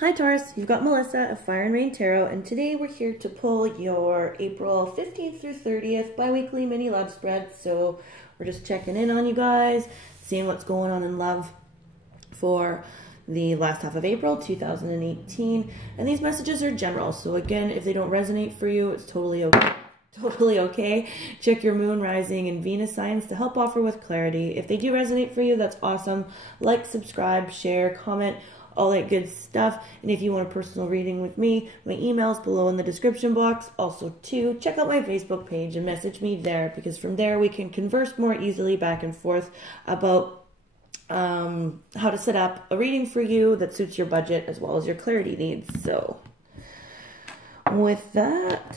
Hi Taurus, you've got Melissa of Fire and Rain Tarot, and today we're here to pull your April 15th through 30th bi-weekly mini love spread. So we're just checking in on you guys, seeing what's going on in love for the last half of April 2018. And these messages are general, so again, if they don't resonate for you, it's totally okay. Totally okay. Check your moon, rising, and Venus signs to help offer with clarity. If they do resonate for you, that's awesome. Like, subscribe, share, comment, all that good stuff. And if you want a personal reading with me, my email's below in the description box. Also, too, check out my Facebook page and message me there, because from there we can converse more easily back and forth about how to set up a reading for you that suits your budget as well as your clarity needs. So, with that,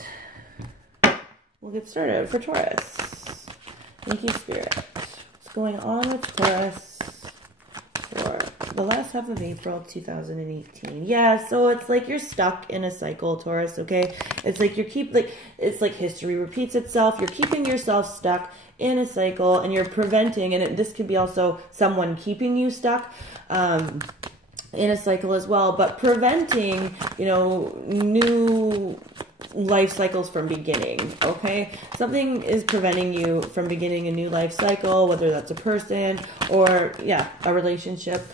we'll get started for Taurus. Thank you, Spirit. What's going on with Taurus for the last half of April 2018? Yeah, so it's like you're stuck in a cycle, Taurus, okay? It's like it's like history repeats itself. You're keeping yourself stuck in a cycle, and you're preventing, and this could be also someone keeping you stuck in a cycle as well, but preventing, new life cycles from beginning, okay? Something is preventing you from beginning a new life cycle, whether that's a person or, a relationship.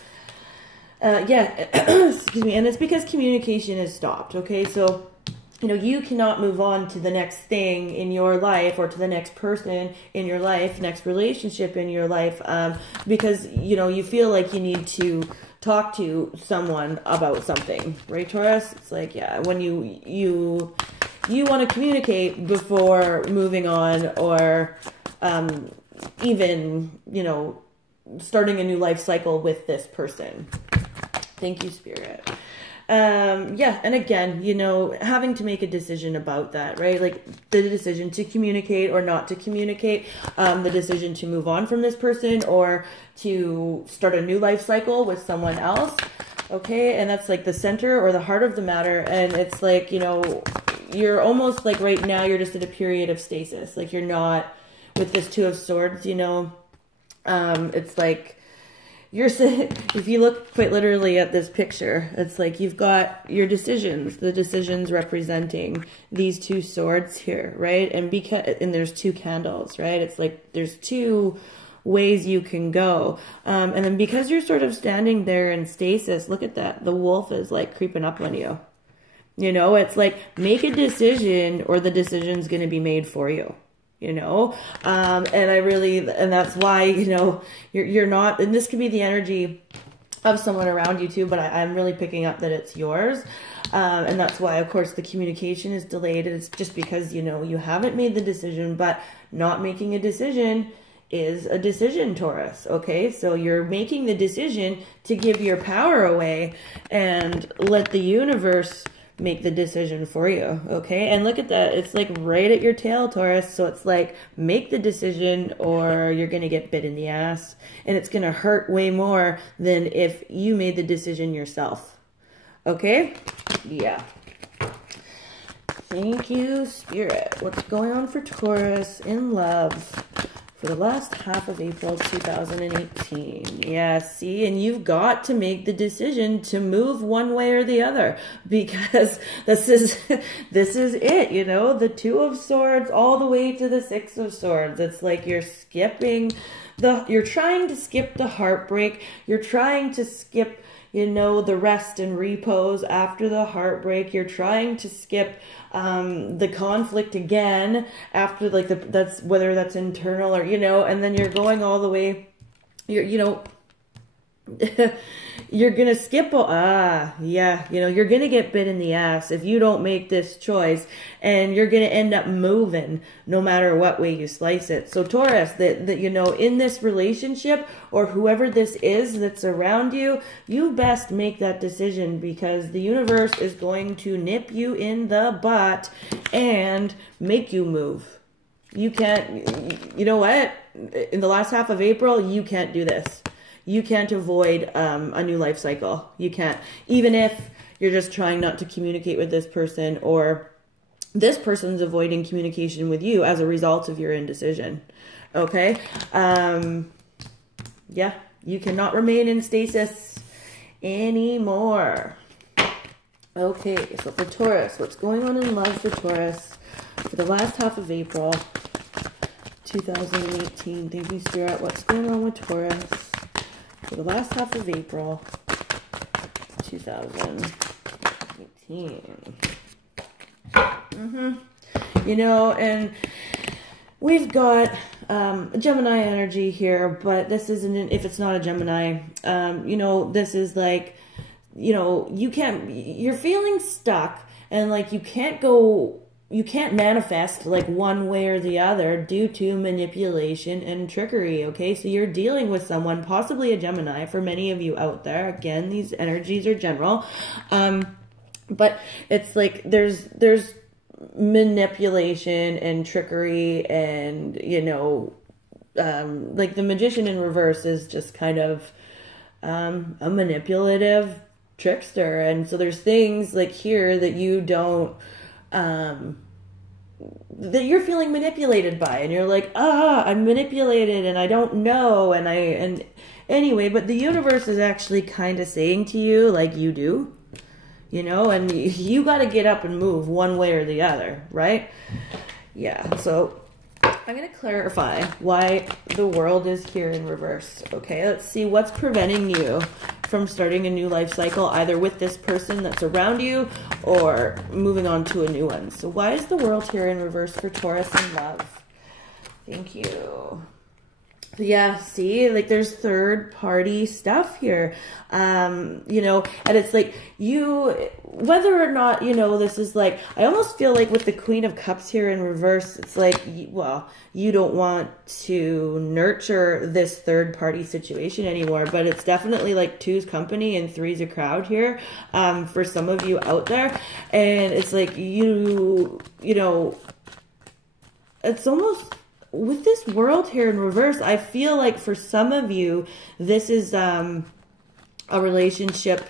Excuse me. And it's because communication is stopped, okay? So, you cannot move on to the next thing in your life, or to the next person in your life, next relationship in your life, because, you feel like you need to talk to someone about something, right, Taurus? It's like, when you want to communicate before moving on, or even, starting a new life cycle with this person. Thank you, Spirit. And again, having to make a decision about that, right? Like the decision to communicate or not to communicate, the decision to move on from this person or to start a new life cycle with someone else. Okay. And that's like the center or the heart of the matter. And it's like, you're almost like right now you're just at a period of stasis. Like you're not with this Two of Swords, it's like, if you look quite literally at this picture, it's like you've got your decisions, the decisions representing these two swords here, right? And there's two candles, right? It's like there's two ways you can go. And then because you're sort of standing there in stasis, look at that. The wolf is like creeping up on you. It's like make a decision or the decision's going to be made for you. And that's why, you're not, and this could be the energy of someone around you too, but I'm really picking up that it's yours. And that's why, of course, the communication is delayed. And it's just because, you haven't made the decision, but not making a decision is a decision, Taurus. Okay. So you're making the decision to give your power away and let the universe make the decision for you, okay? And look at that. It's like right at your tail, Taurus. So it's like make the decision or you're going to get bit in the ass. And it's going to hurt way more than if you made the decision yourself. Okay? Yeah. Thank you, Spirit. What's going on for Taurus in love for the last half of April 2018. Yeah, see, and you've got to make the decision to move one way or the other, because this is it, the Two of Swords all the way to the Six of Swords. It's like you're trying to skip the heartbreak. You're trying to skip, the rest and repose after the heartbreak. You're trying to skip the conflict again after, like, that's whether that's internal or, and then you're going all the way, you're going to skip, you're going to get bit in the ass if you don't make this choice, and you're going to end up moving no matter what way you slice it. So Taurus, in this relationship or whoever this is that's around you, you best make that decision, because the universe is going to nip you in the butt and make you move. You can't, you know what? In the last half of April, you can't do this. You can't avoid a new life cycle. You can't. Even if you're just trying not to communicate with this person, or this person's avoiding communication with you as a result of your indecision. Okay? Yeah, you cannot remain in stasis anymore. Okay, so for Taurus, what's going on in love for Taurus for the last half of April 2018? Thank you, Spirit. What's going on with Taurus for the last half of April 2018? You know, and we've got a Gemini energy here, but this isn't, if it's not a Gemini, you know, this is like, you know, you're feeling stuck, and like you can't manifest like one way or the other due to manipulation and trickery. Okay, so you're dealing with someone, possibly a Gemini for many of you out there. Again, these energies are general, but it's like there's manipulation and trickery, and you know, like the Magician in reverse is just kind of a manipulative trickster. And so there's things like here that you don't that you're feeling manipulated by, and you're like, I'm manipulated and I don't know, and anyway, but the universe is actually kind of saying to you, like, you do, you know, and you got to get up and move one way or the other, right? Yeah, so I'm going to clarify why the world is here in reverse. Okay, let's see what's preventing you from starting a new life cycle, either with this person that's around you or moving on to a new one. So why is the world here in reverse for Taurus in love? Thank you. Yeah, see, like there's third party stuff here, you know, and it's like whether or not, you know, this is like, I almost feel like with the Queen of Cups here in reverse, it's like, well, you don't want to nurture this third party situation anymore, but it's definitely like two's company and three's a crowd here, for some of you out there. And it's like, you know, it's almost, with this world here in reverse, I feel like for some of you, this is a relationship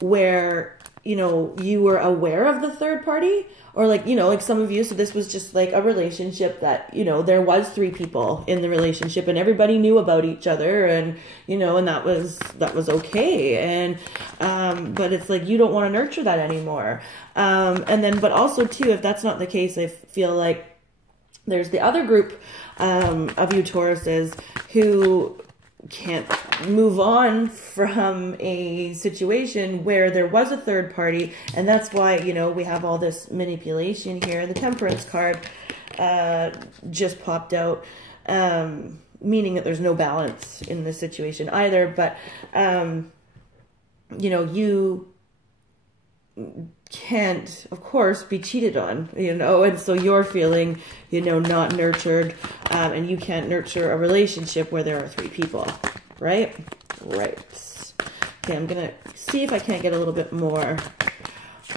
where, you know, you were aware of the third party, or like, you know, like some of you, so this was just like a relationship that, you know, there was three people in the relationship and everybody knew about each other, and, you know, and that was okay. And, but it's like, you don't want to nurture that anymore. And then, but also too, if that's not the case, I feel like there's the other group of you Tauruses who can't move on from a situation where there was a third party, and that's why, you know, we have all this manipulation here. The Temperance card just popped out, meaning that there's no balance in the situation either, but you know, you can't, of course, be cheated on, you know, and so you're feeling, you know, not nurtured, and you can't nurture a relationship where there are three people, right? Right. Okay, I'm gonna see if I can't get a little bit more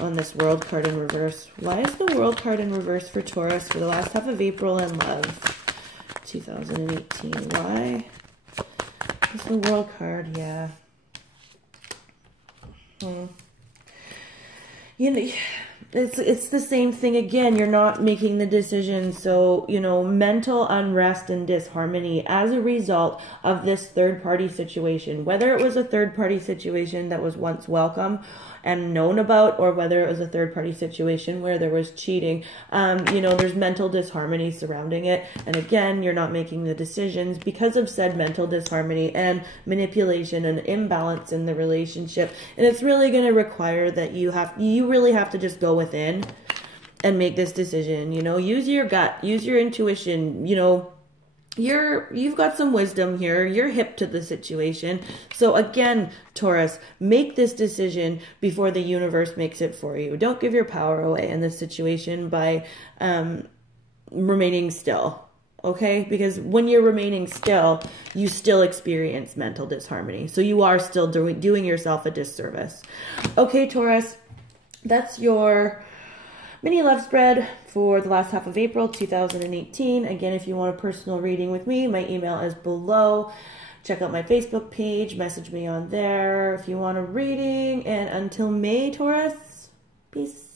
on this World card in reverse. Why is the World card in reverse for Taurus for the last half of April in love 2018? Why is the World card? Yeah. You know, it's the same thing again. You're not making the decision. So, you know, mental unrest and disharmony as a result of this third party situation, whether it was a third party situation that was once welcome and known about, or whether it was a third party situation where there was cheating, you know, there's mental disharmony surrounding it. And again, you're not making the decisions because of said mental disharmony and manipulation and imbalance in the relationship. And it's really going to require that you really have to just go within and make this decision. You know, use your gut, use your intuition. You know, you've got some wisdom here. You're hip to the situation. So again, Taurus, make this decision before the universe makes it for you. Don't give your power away in this situation by remaining still. Okay? Because when you're remaining still, you still experience mental disharmony. So you are still doing yourself a disservice. Okay, Taurus, that's your mini love spread for the last half of April 2018. Again, if you want a personal reading with me, my email is below. Check out my Facebook page, message me on there if you want a reading. And until May, Taurus, peace.